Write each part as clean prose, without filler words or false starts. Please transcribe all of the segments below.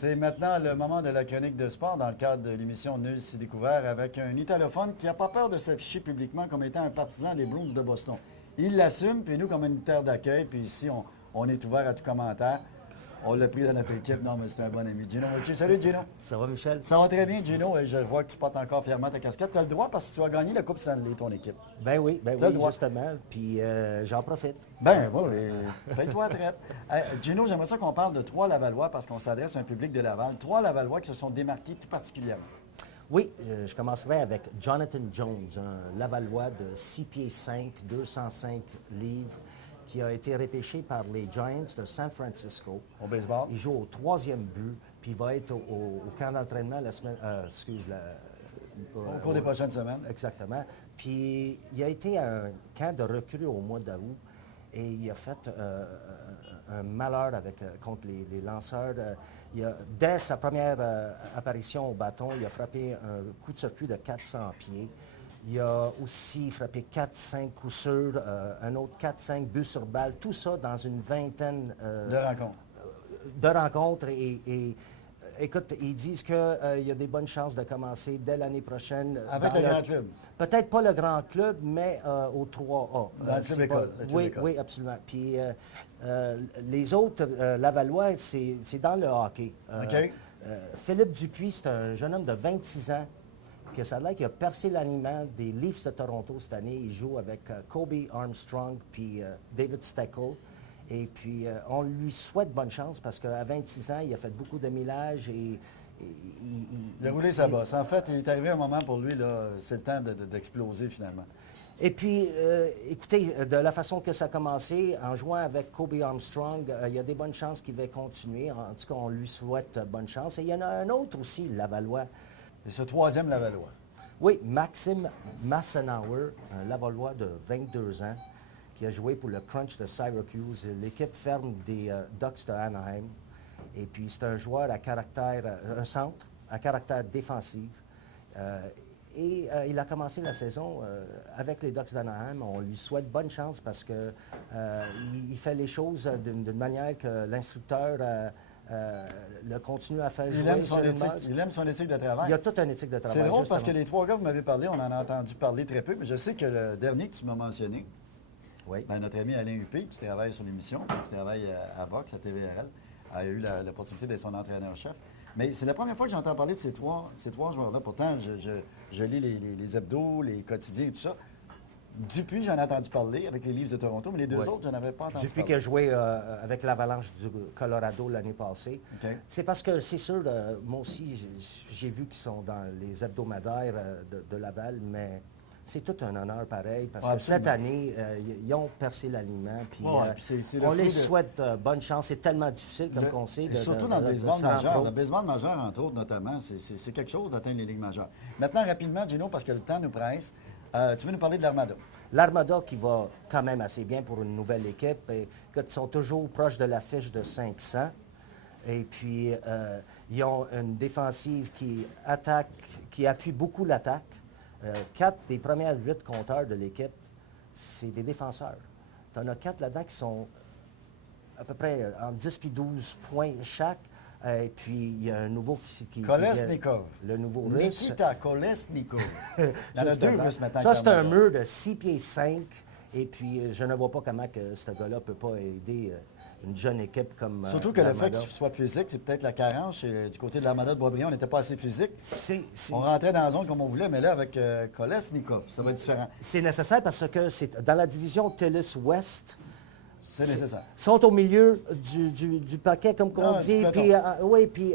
C'est maintenant le moment de la chronique de sport dans le cadre de l'émission Nul s'est découvert avec un italophone qui n'a pas peur de s'afficher publiquement comme étant un partisan des Bruins de Boston. Il l'assume, puis nous, comme une terre d'accueil, puis ici, on est ouvert à tout commentaire. On l'a pris dans notre équipe. Non, mais c'est un bon ami. Gino Mocci. Salut, Gino. Ça va, Michel? Ça va très bien, Gino. Et je vois que tu portes encore fièrement ta casquette. Tu as le droit parce que tu as gagné la Coupe Stanley, ton équipe. Ben oui, justement. Puis j'en profite. Ben oui, fais-toi traite. Gino, j'aimerais ça qu'on parle de Trois-Lavallois parce qu'on s'adresse à un public de Laval. Trois-Lavallois qui se sont démarqués tout particulièrement. Oui, je commencerai avec Jonathan Jones, un Lavallois de 6 pieds 5, 205 livres, qui a été repêché par les Giants de San Francisco. Au baseball. Il joue au 3e but, puis il va être au camp d'entraînement la semaine... au cours des prochaines semaines. Exactement. Puis il a été à un camp de recrues au mois d'août et il a fait un malheur contre les lanceurs. Dès sa première apparition au bâton, il a frappé un coup de circuit de 400 pieds. Il a aussi frappé 4-5 coups sûrs, un autre 4-5 buts sur balle, tout ça dans une vingtaine de rencontres. Et écoute, ils disent qu'il y a des bonnes chances de commencer dès l'année prochaine. Avec le grand club. Peut-être pas le grand club, mais au 3A. Dans le club école. Oui, absolument. Puis les autres, Lavallois, c'est dans le hockey. OK. Philippe Dupuis, c'est un jeune homme de 26 ans que ça a l'air qu'il a percé l'aliment des Leafs de Toronto cette année. Il joue avec Kobe Armstrong puis David Steckel. Et puis, on lui souhaite bonne chance parce qu'à 26 ans, il a fait beaucoup de millages et il a roulé sa bosse. En fait, il est arrivé un moment pour lui, là, c'est le temps d'exploser finalement. Et puis, écoutez, de la façon que ça a commencé, en jouant avec Kobe Armstrong, il y a des bonnes chances qu'il va continuer. En tout cas, on lui souhaite bonne chance. Et il y en a un autre aussi, Lavallois. C'est ce troisième Lavallois. Oui, Maxime Massenauer, un Lavallois de 22 ans, qui a joué pour le Crunch de Syracuse, l'équipe ferme des Ducks de Anaheim. Et puis, c'est un joueur à caractère, un centre, à caractère défensif. Il a commencé la saison avec les Ducks d'Anaheim. On lui souhaite bonne chance parce qu'il fait les choses d'une manière que l'instructeur le continue à faire jouer. Il aime son éthique de travail. Il y a toute une éthique de travail. C'est drôle justement. parce que les trois gars que vous m'avez parlé, on en a entendu parler très peu, mais je sais que le dernier que tu m'as mentionné, oui. Notre ami Alain Huppé, qui travaille sur l'émission, qui travaille à Vox, à TVRL, a eu l'opportunité d'être son entraîneur-chef. Mais c'est la première fois que j'entends parler de ces trois joueurs-là. Pourtant, je lis les hebdos, les quotidiens et tout ça. Dupuis, j'en ai entendu parler avec les Leafs de Toronto, mais les deux autres, je n'en avais pas entendu Dupuis parler. qui a joué avec l'Avalanche du Colorado l'année passée. Okay. C'est parce que, c'est sûr, moi aussi, j'ai vu qu'ils sont dans les hebdomadaires de Laval, mais c'est tout un honneur pareil, parce que cette année, ils ont percé l'aliment, puis on les souhaite bonne chance. C'est tellement difficile, comme on sait. Surtout dans le baseball majeur. Le baseball majeur, entre autres, notamment, c'est quelque chose d'atteindre les ligues majeures. Maintenant, rapidement, Gino, parce que le temps nous presse, tu veux nous parler de l'Armada? L'Armada qui va quand même assez bien pour une nouvelle équipe. Ils sont toujours proches de la fiche de 500. Et puis, ils ont une défensive qui appuie beaucoup l'attaque. 4 des premières 8 compteurs de l'équipe, c'est des défenseurs. Tu en as 4 là-dedans qui sont à peu près entre 10 et 12 points chaque. Et puis, il y a un nouveau qui Kolesnikov. Le nouveau russe. Nikita Kolesnikov. Il y en a 2 Russes maintenant. Ça, c'est un mur de 6 pieds 5. Et puis, je ne vois pas comment que ce gars-là ne peut pas aider une jeune équipe comme surtout que le fait qu'il soit physique, c'est peut-être la carence. Du côté de l'Armada de Boisbriand, on n'était pas assez physique. On rentrait dans la zone comme on voulait, mais là, avec Kolesnikov, ça va être différent. C'est nécessaire parce que c'est dans la division TELUS Ouest. C'est nécessaire. Ils sont au milieu du paquet, comme on dit. Puis,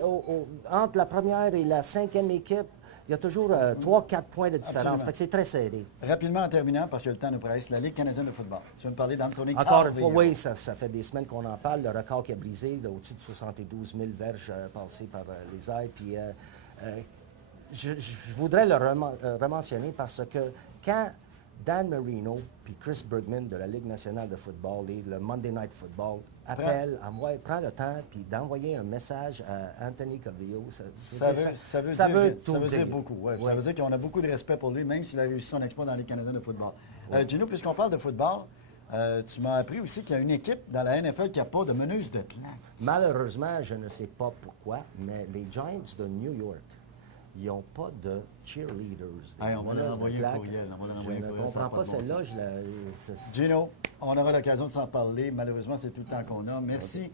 entre la première et la 5e équipe, il y a toujours 3-4 points de différence. Fait que c'est très serré. Rapidement, en terminant, parce que le temps nous presse, la Ligue canadienne de football. Tu veux me parler d'Anthony Encore une fois, oui, ça fait des semaines qu'on en parle. Le record qui a brisé, au-dessus de 72 000 verges passées par les airs. Puis, je voudrais le rementionner parce que quand Dan Marino puis Chris Bergman de la Ligue nationale de football et le Monday Night Football prend le temps puis d'envoyer un message à Anthony Calvillo. Ça veut dire beaucoup. Ouais. Ça veut dire qu'on a beaucoup de respect pour lui, même s'il a réussi son exploit dans les Canadiens de football. Gino, puisqu'on parle de football, Tu m'as appris aussi qu'il y a une équipe dans la NFL qui n'a pas de meneuse de clan. Malheureusement, je ne sais pas pourquoi, mais les Giants de New York, ils n'ont pas de cheerleaders. Hey, on va leur envoyer un courriel. Je ne comprends pas celle-là. Gino, on aura l'occasion de s'en parler. Malheureusement, c'est tout le temps qu'on a. Merci.